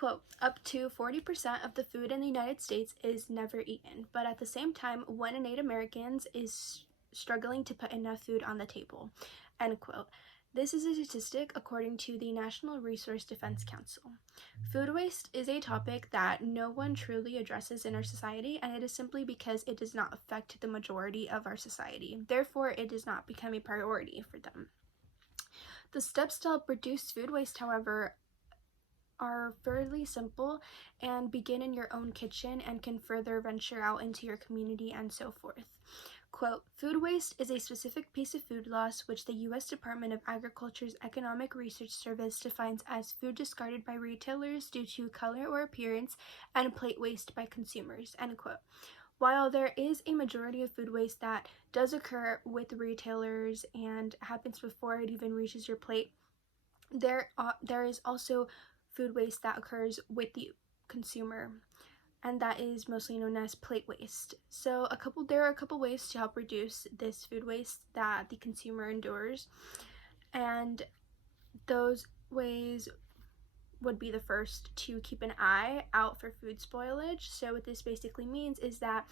Quote, up to 40% of the food in the United States is never eaten, but at the same time, 1 in 8 Americans is struggling to put enough food on the table, end quote. This is a statistic according to the National Resource Defense Council. Food waste is a topic that no one truly addresses in our society, and it is simply because it does not affect the majority of our society. Therefore, it does not become a priority for them. The steps to help reduce food waste, however, are fairly simple and begin in your own kitchen and can further venture out into your community and so forth. Quote, food waste is a specific piece of food loss which the U.S. Department of Agriculture's Economic Research Service defines as food discarded by retailers due to color or appearance and plate waste by consumers, end quote. While there is a majority of food waste that does occur with retailers and happens before it even reaches your plate, there is also food waste that occurs with the consumer, and that is mostly known as plate waste. So there are a couple ways to help reduce this food waste that the consumer endures, and those ways would be the first to keep an eye out for food spoilage. So what this basically means is that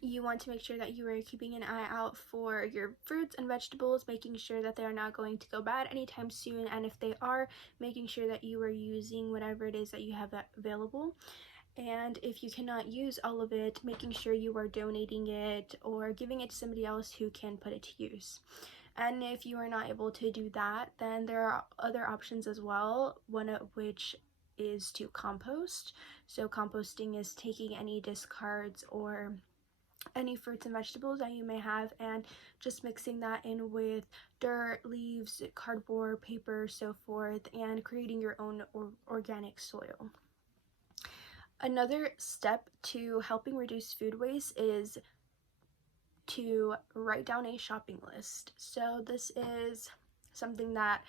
you want to make sure that you are keeping an eye out for your fruits and vegetables, making sure that they are not going to go bad anytime soon, and if they are, making sure that you are using whatever it is that you have available. And if you cannot use all of it, making sure you are donating it or giving it to somebody else who can put it to use. And if you are not able to do that, then there are other options as well, one of which is to compost. So composting is taking any discards or any fruits and vegetables that you may have and just mixing that in with dirt, leaves, cardboard, paper, so forth, and creating your own organic soil. Another step to helping reduce food waste is to write down a shopping list. So this is something that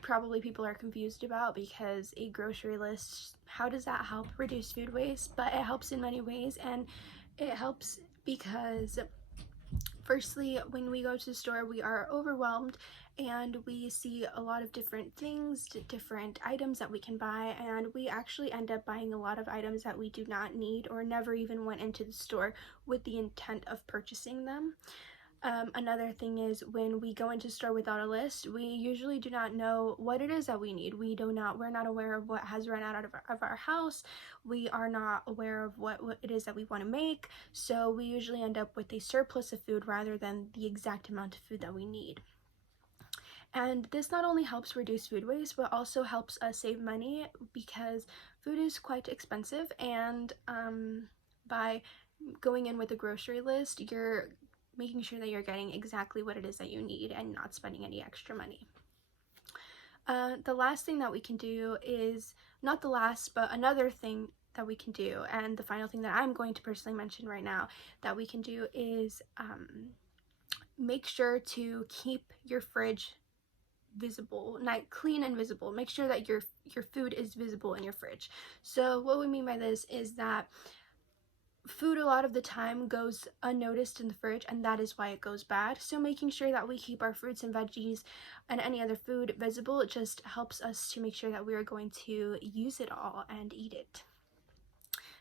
probably people are confused about, because a grocery list, how does that help reduce food waste? But it helps in many ways, and it helps because firstly, when we go to the store, we are overwhelmed and we see a lot of different things, different items that we can buy, and we actually end up buying a lot of items that we do not need or never even went into the store with the intent of purchasing them. Another thing is, when we go into a store without a list, we usually do not know what it is that we need. We're not aware of what has run out of our house. We are not aware of what it is that we want to make. So we usually end up with a surplus of food rather than the exact amount of food that we need. And this not only helps reduce food waste, but also helps us save money, because food is quite expensive, and by going in with a grocery list, you're making sure that you're getting exactly what it is that you need and not spending any extra money. The last thing that we can do is, not the last, but another thing that we can do, and the final thing that I'm going to personally mention right now that we can do, is make sure to keep your fridge visible, not clean and visible. Make sure that your food is visible in your fridge. So what we mean by this is that food a lot of the time goes unnoticed in the fridge, and that is why it goes bad. So making sure that we keep our fruits and veggies and any other food visible just helps us to make sure that we are going to use it all and eat it.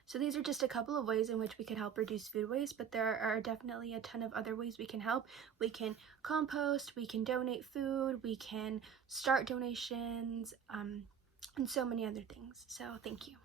So these are just a couple of ways in which we can help reduce food waste, but there are definitely a ton of other ways we can help. We can compost, we can donate food, we can start donations, and so many other things. So thank you.